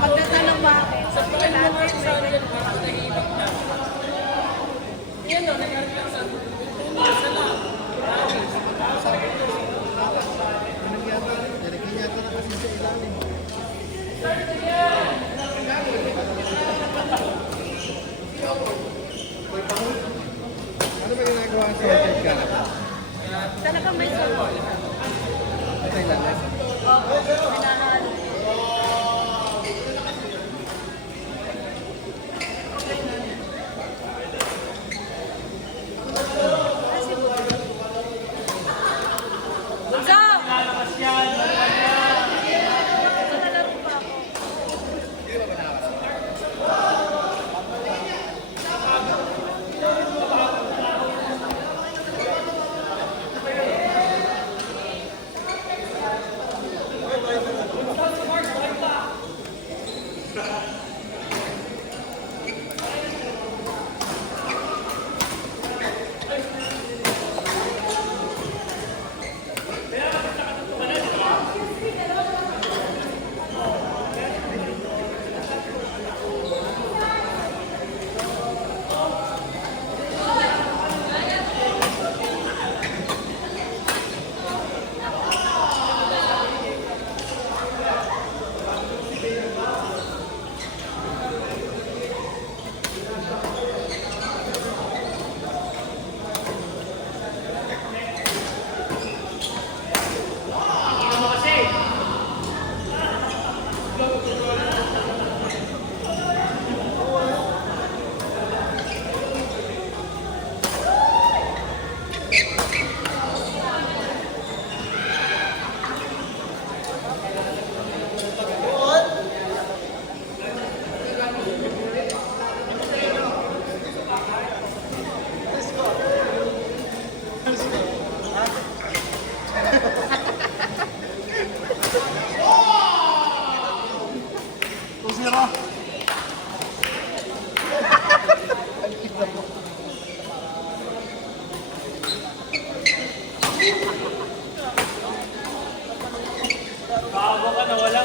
Pagkatanong bakit? Sa natin sa yan o, nangyari sa ano ba ginagawa sa sorted ka? talagang may solo. Patay lang. Oo, minahalo. Bago ka na wala.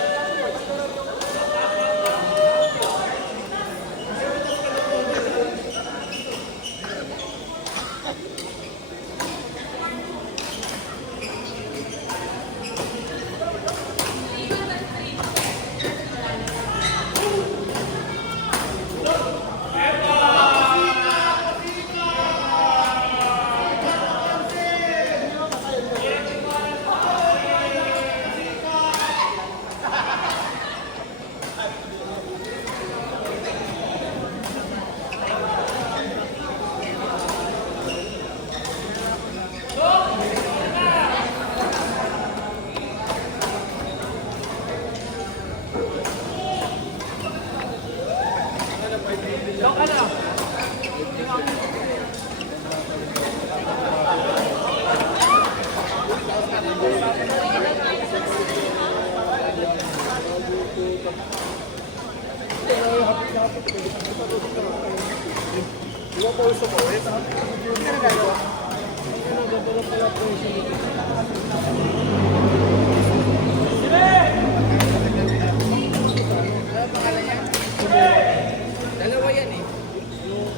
Dalawa yan eh.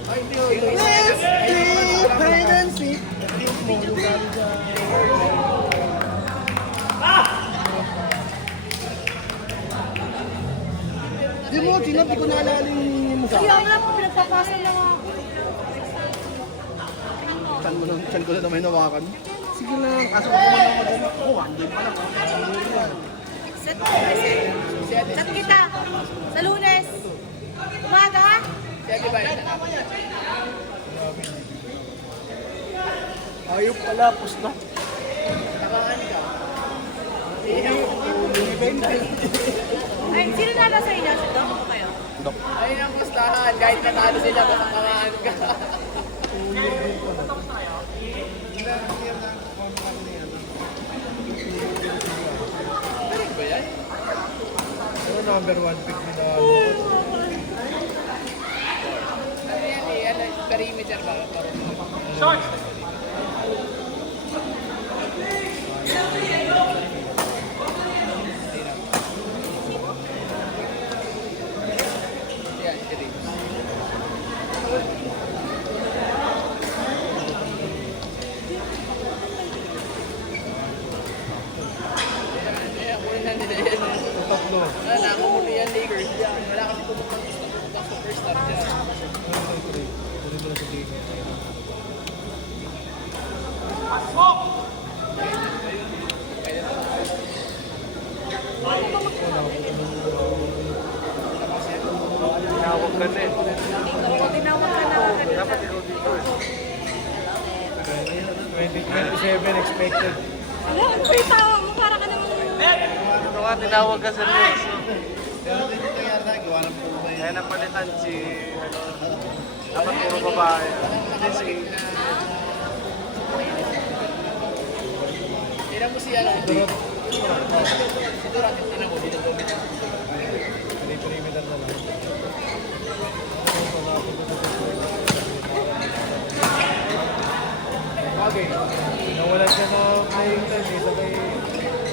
Ay, Nancy! Di mo, di ko naalala yung mukha. Kaya nga, pinagpapasa lang ako. Saan ko na naman hinawakan? Sige na, kaso ko naman ako dyan. Oo, andun pala. Set kita. Sa Lunes. Umaga. Ayaw pala, pusta. Ay, sino nala sa inyo? Si Doc o kayo? Ayun ang pustahan, kahit natalo sila, basta kamaan ka. Tapos na kayo? Galing ba yan? Ano number one pick nila? Ano yan eh, ano, perimeter ba? Shorts! Wala na, kamuli yan Lakers yan. Wala kasi pumupang superstar dyan. Tinawag ka na eh. Oo, tinawag ka na agad. Dapat ikaw dito eh. 2027 expected. Wala, ano ba yung tawag mo? Para ka naman. Ito nga, tinawag ka sa news. Pero dito nangyari na, gawa ng puro ba Kaya napalitan si... Dapat puro babae. Tignan mo si ano, si Durant, tignan mo, dito gumit. Perimeter na lang. Okay. Nawalan siya na playing time eh. Sabay,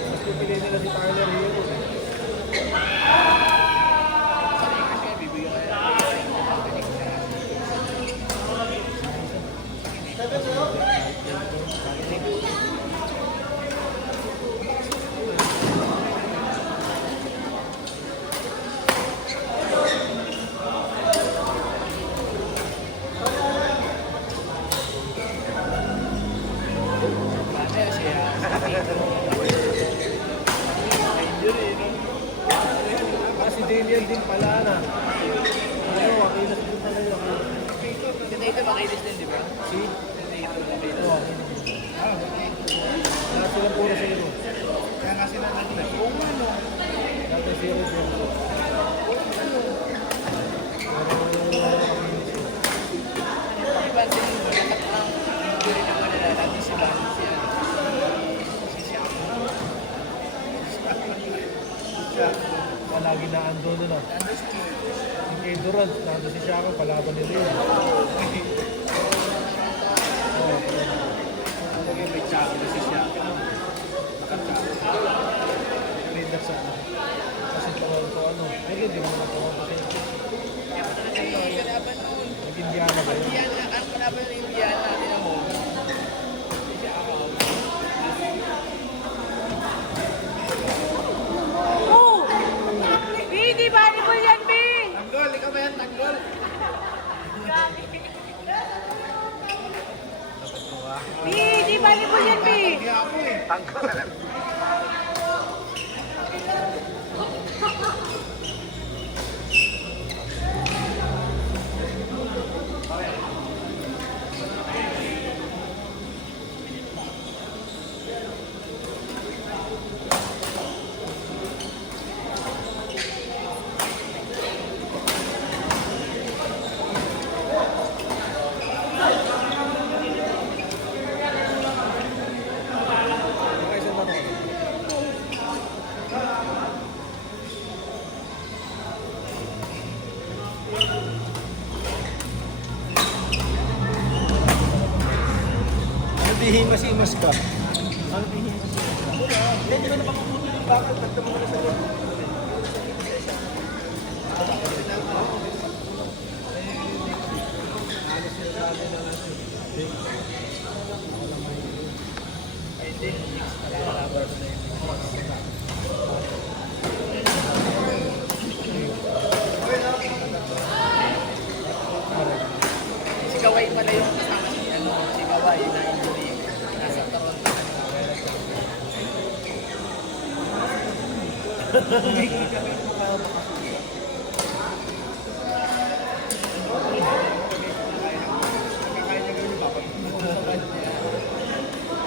mas pipili nila si Tyler Hero. Sa Lakers yan, bibigyan ka na. Kaya siya, Si Damian din pala na. Ano, Aquinas din pala yun. si Tatum makinis din, di ba? Si? Oo. Lahat sila puro sa ilo. Kaya nga sila nag-live. Oo nga, no. Dati zero din. Iba din yung natak ang injury na wala na natin sila. Si Siak. Palagi na ando nun ah. Nandun si Yung kay Durant, nando si Shaka, palaban nila yun. Oo. Lagay may tsaka na si siya. Nakatsaka. Trade na sa ano. Kasi Toronto ano. Hindi, di naman Toronto siya. Ay, kalaban nun. Nag-Indiana ba yun? Indiana, ang kalaban ng Indiana, tignan mo. Oh! Di volleyball yan, B! Tanggol, ikaw ba yan? Tanggol. Di volleyball yan, B! Kaya ako eh. Tanggal. Hihimos-himos ka. Ano hihimos-himos ka? Hindi ko na pakuputin yung bakal. Pagka mo na sa loob. Si Kawhi pala yung kasama si ano, si Kawhi na injury. Nasa Toronto.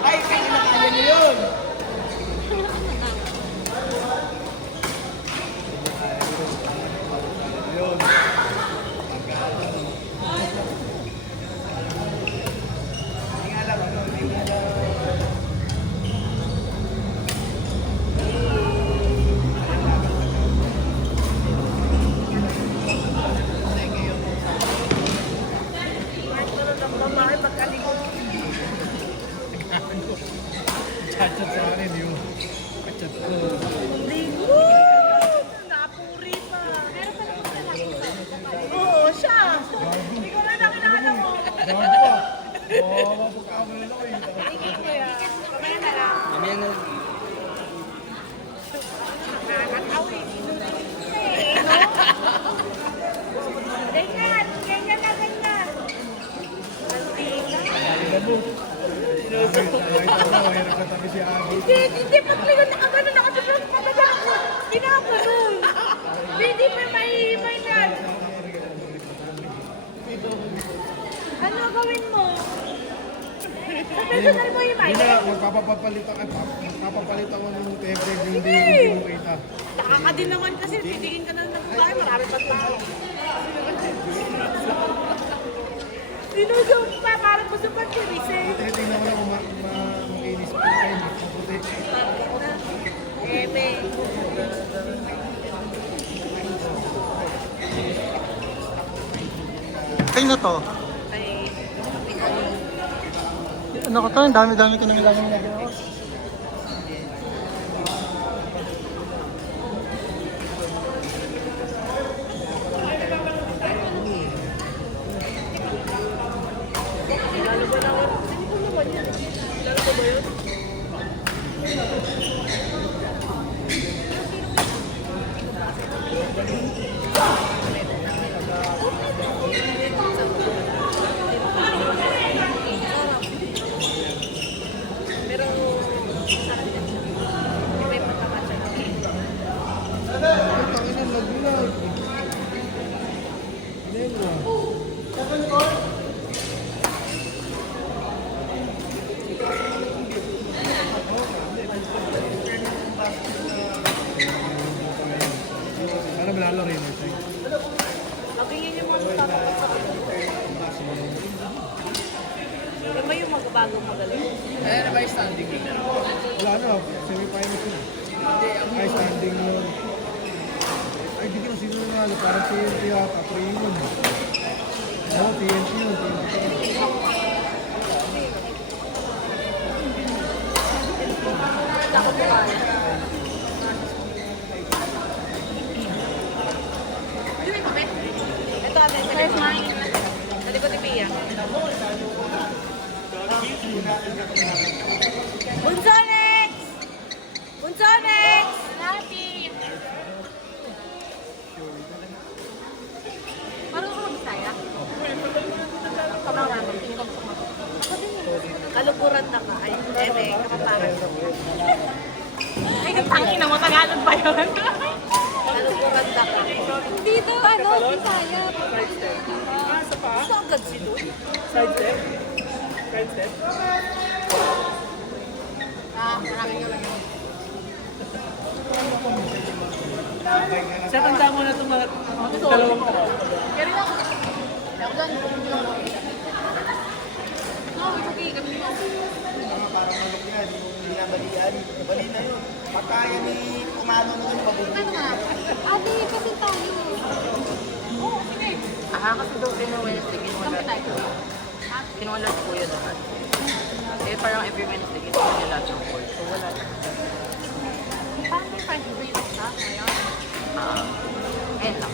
Ay, kaya na kaya niyo yun! Yun. Hindi nga alam, ano, hindi nga alam. Chat-chat sa akin yung chat ko. Napuri pa. Meron pa naman sa laki. Oo, siya. Hindi ko na nakilala mo. Gago ah. Oo, mapagkakamali ako eh. Thank you, kuya. Kamaya na lang. Mamaya na. Nakakatawa eh. Sabi si Adi. Hindi pa talaga nakagano, nakatulog pa ba ako? Kinakaroon. Hindi pa may nan. Ano gawin mo? Sa personal mo yung Hindi may. na, magpapapalit ako ng temper, hindi mo kita. Nakakadin naman kasi, titingin ka na ng babae, marami pa tao. Sinusong pa, parang gusto pa kinis eh. Tingnan mo na kung makinis pa kayo, maputi. Eme. Kayo na to. Ay, Ano ko to? Ang dami-dami ko nang ilangan na ginawa. lalo ba na ako? Hindi ko naman yan. Lalo ko ba yun? Pero, sarap din siya. May pagkakat siya. Tangina, nagbulag. Negro. Sana malalo rin ito. Laging yun yung mga tatakot sa akin. Di ba yung magbagong magaling? Kaya na ba yung standing? Wala na, semi-finals yun. Ay, standing yun. Ay, di ko sino nanalo. Parang TNT yata, 3 yun. Oo, TNT yun. Takot ko ba? Ito ate, first mine. Sa likod ni Pia. Bunso next! Bunso next! Natin! Parang ako mag-Bisaya? Parang naman, tingin ko ako din yun. Kalukuran na ka. Ay, eme, kapaparan. Ay, tangin na mo, Tagalog ba yun? Kalukuran na ka. Dito, ano, Bisaya. Gusto agad si Doon. Side step? Side step? Maraming yun lang yun. Sa tanda mo na itong mga dalawang ko. Kaya lang. Ako doon. No, it's okay. Kami dito. Parang nalok yan, yung binabalian. Bali na yun. Pagkaya ni Kumano na yun, mabuti. Ano nga? Ate, kasi tayo. Oo, sige. Kasi daw din na Wednesday, Kami tayo. kinuha ko yun lahat. Eh parang every Wednesday, kinuha niya lahat ng call. So wala. Parang may friend ko yun siya. Ngayon. Ayun lang.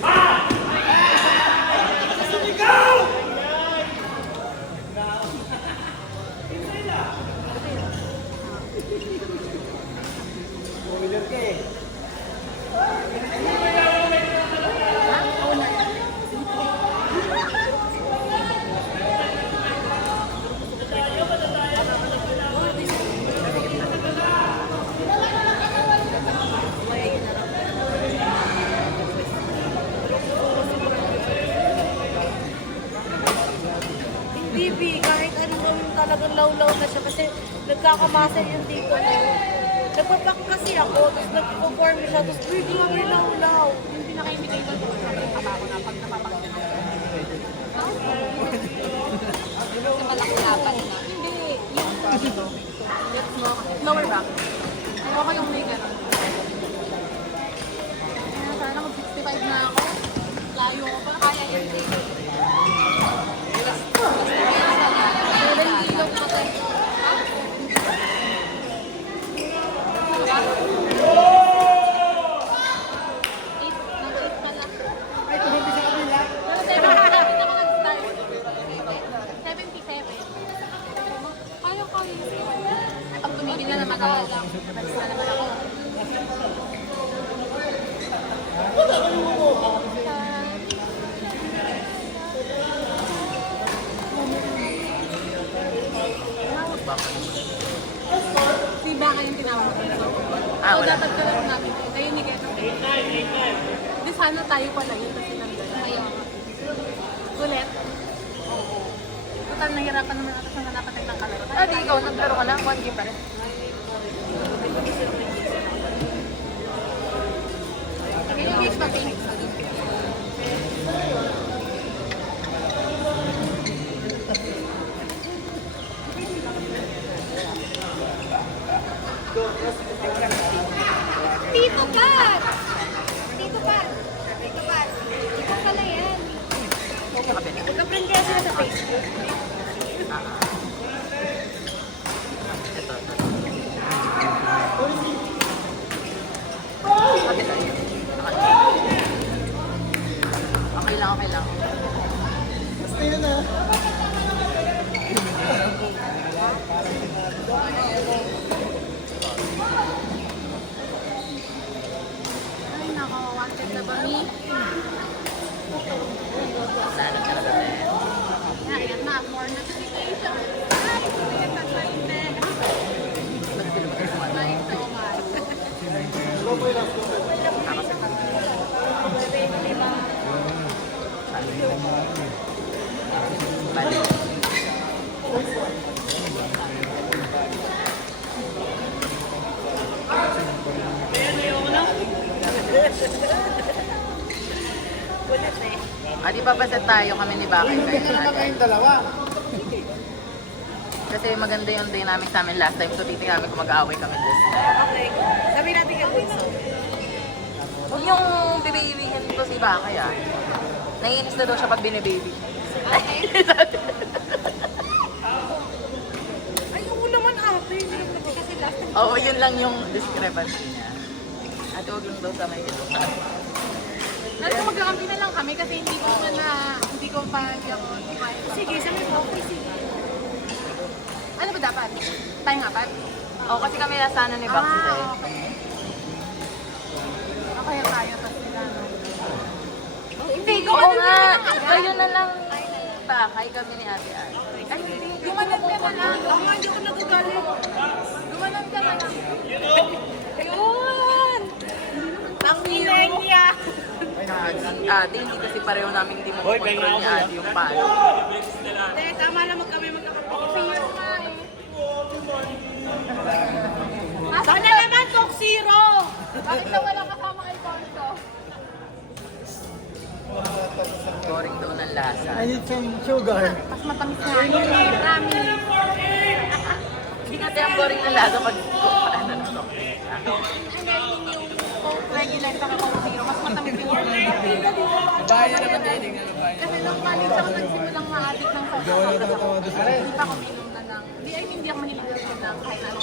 Hindi, B. Kahit ano gawin talagang law-law na siya. Kasi nagkakamasan yung dito. Nagpapak kasi ako. Tapos nag-perform siya. Tapos biglang law-law. Hindi na kayo binigay ko. Ako na pag napapakita na. Kapalaklapan na. Hindi. Yung lower back. Ayoko yung may gano'n. Sana mag-65 na ako. Layo ko pa. Kaya yun. Pero hindi lang pa tayo. Pag tumigil na naman ako, nalis na naman ako. Si B. So, wala. dapat ka lang namin. Ayun, ni Keto. Di sana tayo pala yun kasi nandun. Ayun. Ulit. Oo. Total, nahirapan naman ako sa nanapatay ng kalaro. Ah, di ikaw, naglaro ka lang. 1 game pa rin. Ganyan yung pa Phoenix. Tito Pat! Tito Pat! Tito Pat! Ikaw pala yan. Magka-friend kaya sila sa Facebook. Okay lang, okay lang. Ay, nako. Wanted na ba mi? Sana talaga tayo. Ingat na. More notification. Ay, sige, tatlainte. Like so much. Balik. Ah, di ba basta tayo kami ni Bakit Kayong dalawa. Kasi maganda yung dynamic sa amin last time, so titignan namin kung mag-aaway kami this time. Okay. Sabi natin kay Bunso. Huwag yung bibibigan dito si Bakay ah. Naiinis na daw siya pag binibaby. Ay, oo naman ate. Hindi naman ako kasi last time. Oo, yun lang yung discrepancy niya. At huwag lang daw sa may ito. Nasa magkakampi na lang kami kasi hindi ko pa yung Sige, sa may coffee, sige. Ano ba dapat? Tayo nga pa? Oo, kasi kami nasa ano ni Bakit eh. Okay. Okay tayo tapos sila. No? Hindi, Oo nga, kayo na lang Bakay kami ni Ate Ay. Ay, hindi. Gumanan ka na lang. Ako nga, hindi ako nagagalit. Gumanan ka na lang. Ayun! Ang ineng niya. Si Ate, hindi kasi pareho namin hindi mo control ni Ate yung palo. Hindi, tama naman kami magkakapit. Zero nga eh. Sana naman, Coke Zero! Bakit na wala kasama kay Conto? Boring daw ng lasa. I need some sugar. Mas matamis nga yun eh. Promise. Hindi kasi ang boring ng lasa pag ano na to. Hindi, yung Coke regular sa Coke Zero. Mas matamis yung Bayan naman din. Kasi nung college ako nagsimulang ma-addict ng soda. Hindi ako natatawa doon sa Hindi pa ako minom na lang. Hindi ako mahilig na soda kahit ano.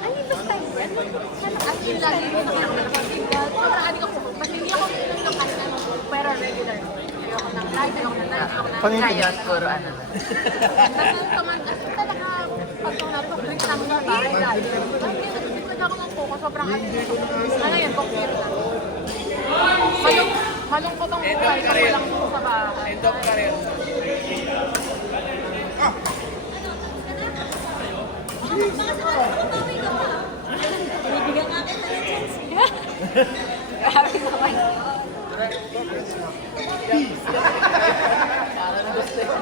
Ay, ito tayo. As in, lagi ko nakikinig ng single. Sobrang addict ako. Mas hindi ako minom ng kahit ano. Pero regular. Ayoko ng light, ayoko ng night, ayoko ng Ngayon, puro ano na. Kasi naman, kasi talaga, pag nag-drink namin sa bahay lagi. Hindi, nag-drink na ako ng Coke. Sobrang addict ko. Ano yan, Coke Zero lang. Malungkot ang buhay ko walang sa bahay. End of career. Bibigyan nga kita ng chance. Grabe naman. Parang gusto yun.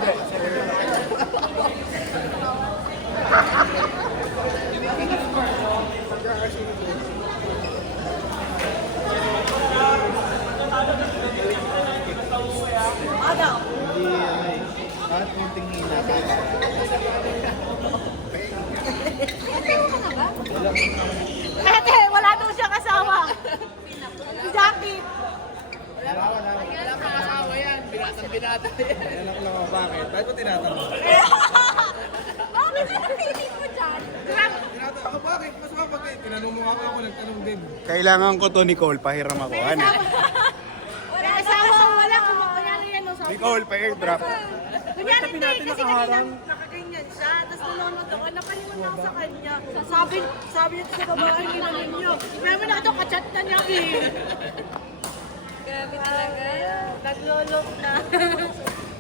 Kahit yung tingin natin. Ate, wala daw siya kasama. Si Jackie. Wala pa kasawa yan. Binatang-binata yan. Alam ko lang ako bakit. Bakit mo tinatanong? Bakit napili mo dyan? Tinatanong ako bakit? Mas mapag tinanong mo ako nagtanong din. Kailangan ko to, Nicole. Pahiram ako. Ano? Wala kasama. Wala. Kunyari yan. No, sabi. Nicole, pa-airdrop. Kunyari hindi. Kasi kanina nakaganyan siya. Tapos nanonood ako. Napalingon ako sa kanya. Sabi niya sa babae, ginanon niyo. Meron na ito, kachat na niya eh. Grabe talaga. Naglolok na.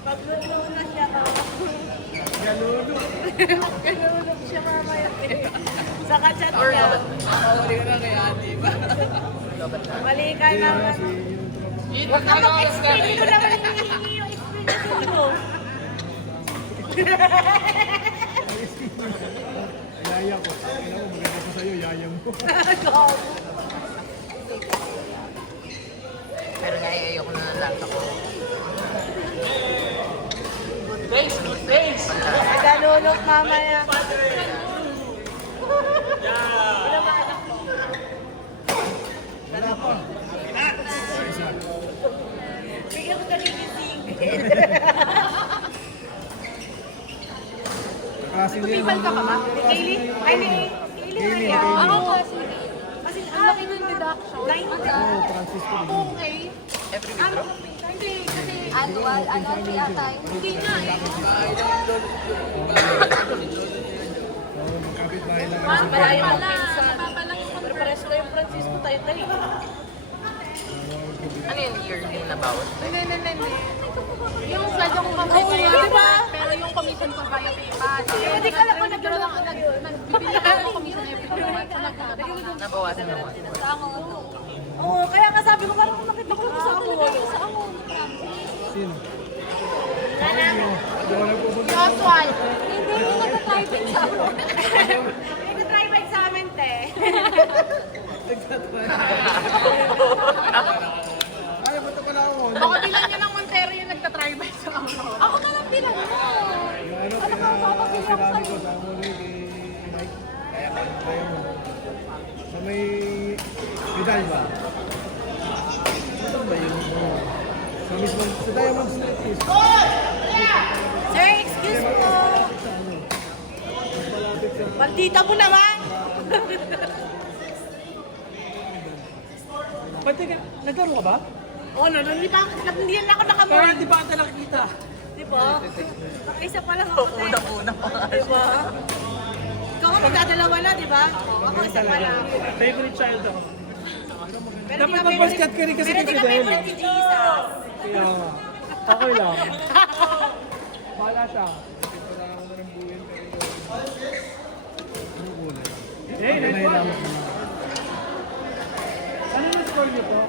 Naglolok na siya. Ganulog siya mamaya eh. Sa kachat Or niya. makahuli ka na kay Ate ba? Mali ka naman. Huwag ka mag-explain. Ito naman hinihingi yung explanation mo. Yaya ko. Kailangan mo, maganda pa sa'yo, yaya mo. Pero ayoko na ng lasa ko. Face! Ganulog mamaya. Wala pa. Bigyan ko nagigising. Kasi din. Tumibal ka pa ba? Kaylee? Ay, Kaylee. Ako kasi. Kasi ang laki ng deduction. Oo, Francisco. Okay. Ano? Hindi, kasi annual fee ata. Hindi nga eh. Oo, magkapit bahay lang. Mas Malayo pala. ang pinsan. Napapalang yung Pero pares ko yung Francisco tayo tayo. Ano yung yearly na bawat? Hindi. Yung sweldo ko pang Oo, diba? pero yung commission ko via PayPal. Hindi ka lang kung Nagbibili ako ng commission every month. So nagkakaroon Nabawasan naman. sa ako. Oo, kaya nga sabi ko parang nakita ko sa ako. Sa ako. Sino? Hindi ko nagpupunta. Joshua, hindi mo nagka-typing sa ako. Nag-try ba sa amin, te? Ay, ba't pala ako? Baka bilang niya ng Montero yung nagka-try by sa ako. Ako na lang bilang mo. Yung ano, pinasirami ko sa amo ni Mike. Kaya mo. Sa may medal ba? Ano ba yun? Sa mismo, sa Diamond Street is. Sir, excuse mo. Maldita mo naman. Pwede ka, naglaro ka ba? Oo, hindi na ako nakamove. Pero di ba ang nakita? Di ba? Nakaisa pa lang ako. Unang-una pa. Di ba? Ikaw nga magdadalawa na, di ba? Ako isa pa lang. Favorite child ako. Pero Dapat di ka mag-basket ka rin kasi Pero di ka kay Fidel. favorite ni Jesus. Kaya nga. Okay lang. Bahala siya. Eh, nag-1. Ano yung score niyo to?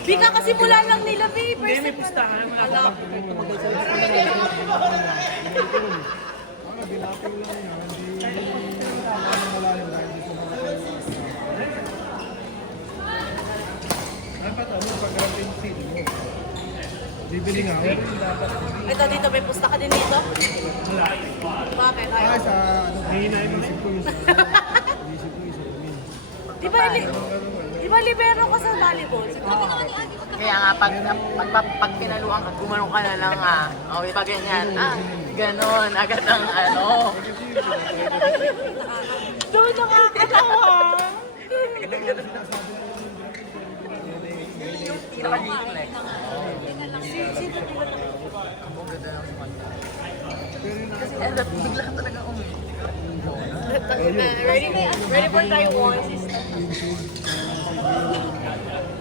Di ka kasi mula lang nila, babe. Hindi, may pustahan. Wala ka. Tumagal sa Bilapin lang yan. Hindi wala yung dahil dito mga dapat ano, pag-grabbing seat mo. Bibili nga ako. Ito, dito may pusta ka din dito. Bakit? Ay, Sa ano, inisip ko yung sa amin. Di ba libero ka sa volleyball? Kaya nga, pag pinaluan ka, gumanong ka na lang okay, pag ganyan. Ganon, agad ang ano. Doon nakakatawa. Pinaka-reflex. Kasi bigla talaga Ready for try one, sister.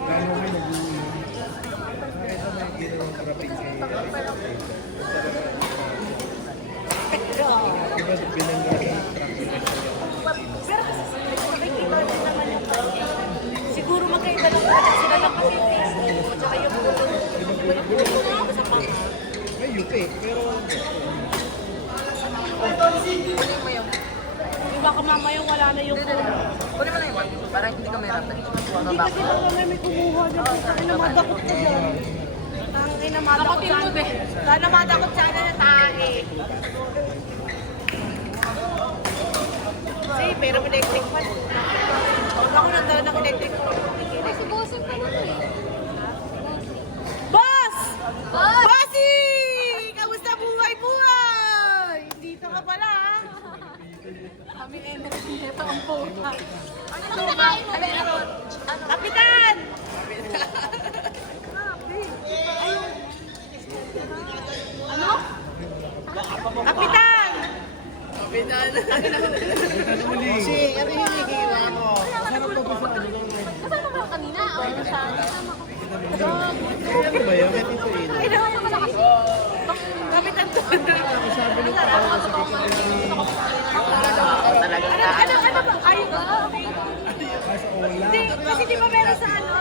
Gano'n kayo nag-uwi. Ito may ginawang karaping kayo. Diba binangga yung truck nila? Pero kasi nakikita din naman yung siguro magkaiba lang talaga sila lang kasi yung taste mo. Tsaka yung puto. Iba yung puto dito sa panga. May yupi, pero Yung baka mamaya wala na yung puto. Kunin mo na yung one, parang hindi ka may ratay. Hindi kasi baka may kumuha dyan. Ang namadakot ko dyan. Ang namadakot dyan. Ang namadakot dyan na tae. Say, pero may electric fan. Huwag ako nagdala ng electric fan. Kasi bossing pa naman eh. Boss! Boss! Bossy! Kamusta buhay-buhay? Dito ka pala, ha? Kami energy nito ang puta. Ano nakain mo meron? Kapitan! Ano? Kapitan! Kasama mo kanina? Ano siya? ano ba yun? Kasama ko na kasi. Kapitan to. Talagang Ano ba? Ay, Ay, sa Ola. hindi, kasi di ba meron sa ano,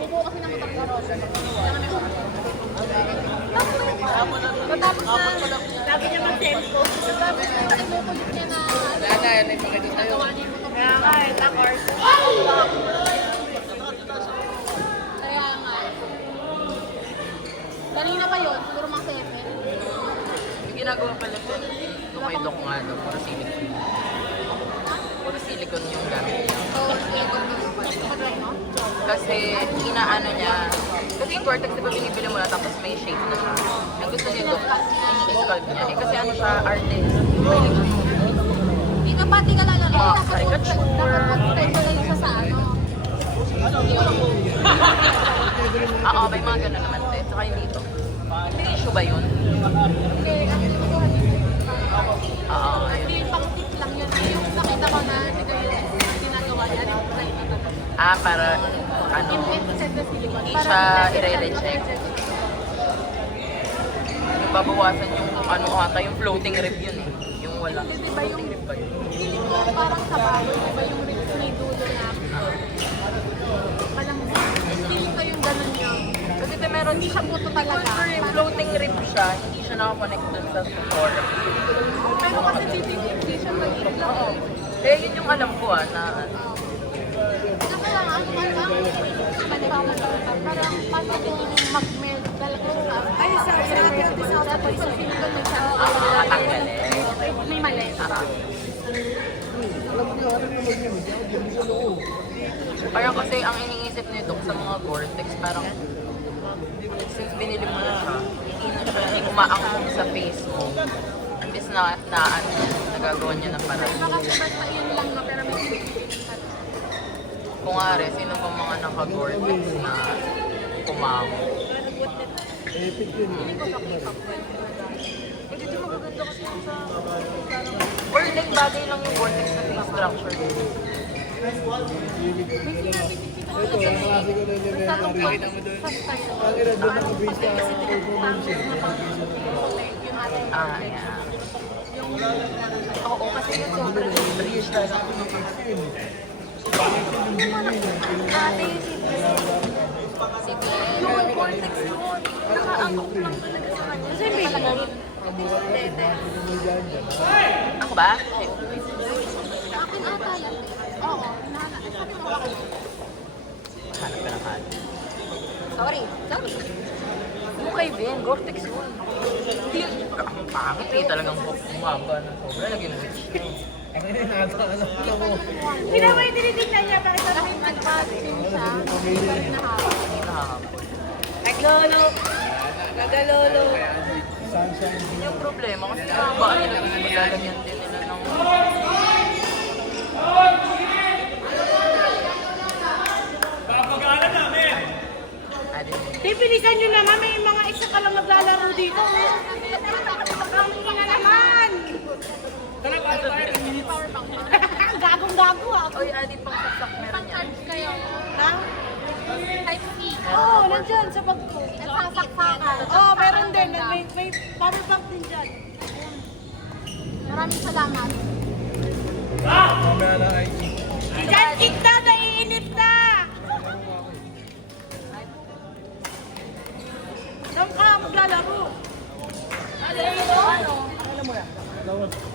Bubuo kasi ng utak na Rosa. Matapos na, lagi niya mag-cellphone. matapos na inukulit niya na, Wala na, yan ay pakita tayo. Kaya nga, takors. kaya nga. Kanina pa yun, siguro mga 7. Yung ginagawa pala ko, tumaydok nga daw, puro silicone. Puro silicone yung gamit niya. Oo, sige, no? Kasi inaano niya, kasi yung Cortex diba binibili mo na tapos may shape na siya. Ang gusto niya doon, i-sculpt niya. Eh, kasi ano siya, artist. Hindi na pati ka lalaro. Mga Dapat caricature. mag-specialize siya sa ano. Oo, may mga gano'n naman din. Saka yung dito. Tissue ba yun? Hindi, kasi magawa dito. Oo, Hindi, yun. pang-tip lang yun. Yung nakita ko na, hindi kayo ginagawa yan. Yung design na tapos. Ah, para ano, Set na silicone. hindi siya i-re-reject. Yung babawasan yung ano ata, yung floating rib yun eh. Yung wala. Hindi, diba yung Floating rib ba yun? parang sa baboy, diba yung ribs may dulo na palang feeling ko yung ganun yun. Kasi ito meron Hindi siya buto talaga. yung floating rib siya, hindi siya nakakonect dun sa support. Pero kasi hindi siya mag-iit lang. Oo. Eh, yun yung alam ko na Kaya kailangan parang paano yung mag-meld talaga siya. Ay, sabi sa Tapos sa silicone na siya. matanggal eh. May mali. Alam niyo, ano naman yun? Hindi ako sa loob. Parang kasi ang iniisip nito sa mga Gore-Tex, parang since binili mo na siya, hindi na siya hindi umaangkong sa face mo. Imbis na nagagawa niya ng parang. Kasi basta yun lang na pero may silicone pa. Kung nga sino pa mga naka-Gore-Tex na kumamo. Epic yun. Hindi ko sa K-pop. Hindi din magaganda kasi yung sa or like bagay lang yung Gore-Tex sa face structure. Ito, ang klase ko na yung Basta level. tungkol sa style. Ang ina doon nakabase ka ang performance eh. Yung ating Ah, yeah. Oo, kasi yung sobrang bridge na sa yung Gore-Tex yun. Nakaangkop lang talaga sa kanya. Kasi may limit. Ako ba? Sa akin ata yan. Oo, hinahanap. Sabi ko ako. Hanap ka ng hanap. Sorry. Sorry. Okay din, Gore-Tex yun. Hindi, ang pangit eh, talagang bumaba ng sobra, naging rich. Ang ina nakakaalam mo. Hindi naman yung tinitignan niya, pero sa Kahit nag-passing siya, hindi pa rin nahawak. Hindi nakakapon. naglolo. Nagalolo. Sunshine. Yun yung problema kasi nakaba nila kasi maglalagyan din nila ng... Pipilisan nyo naman, may mga isa ka lang naglalaro dito. Kaming na naman. Gagong-gago ah. Oy, added pang saksak meron yan. Pang-charge kayo. Ha? Type C. Oo, nandyan sa bag ko. Sasaksakan. Oo, meron din. May power bank din dyan. Maraming salamat. Mamaya na IG. Dyan, kick na, naiinit na. Saan ka maglalaro? Tawad.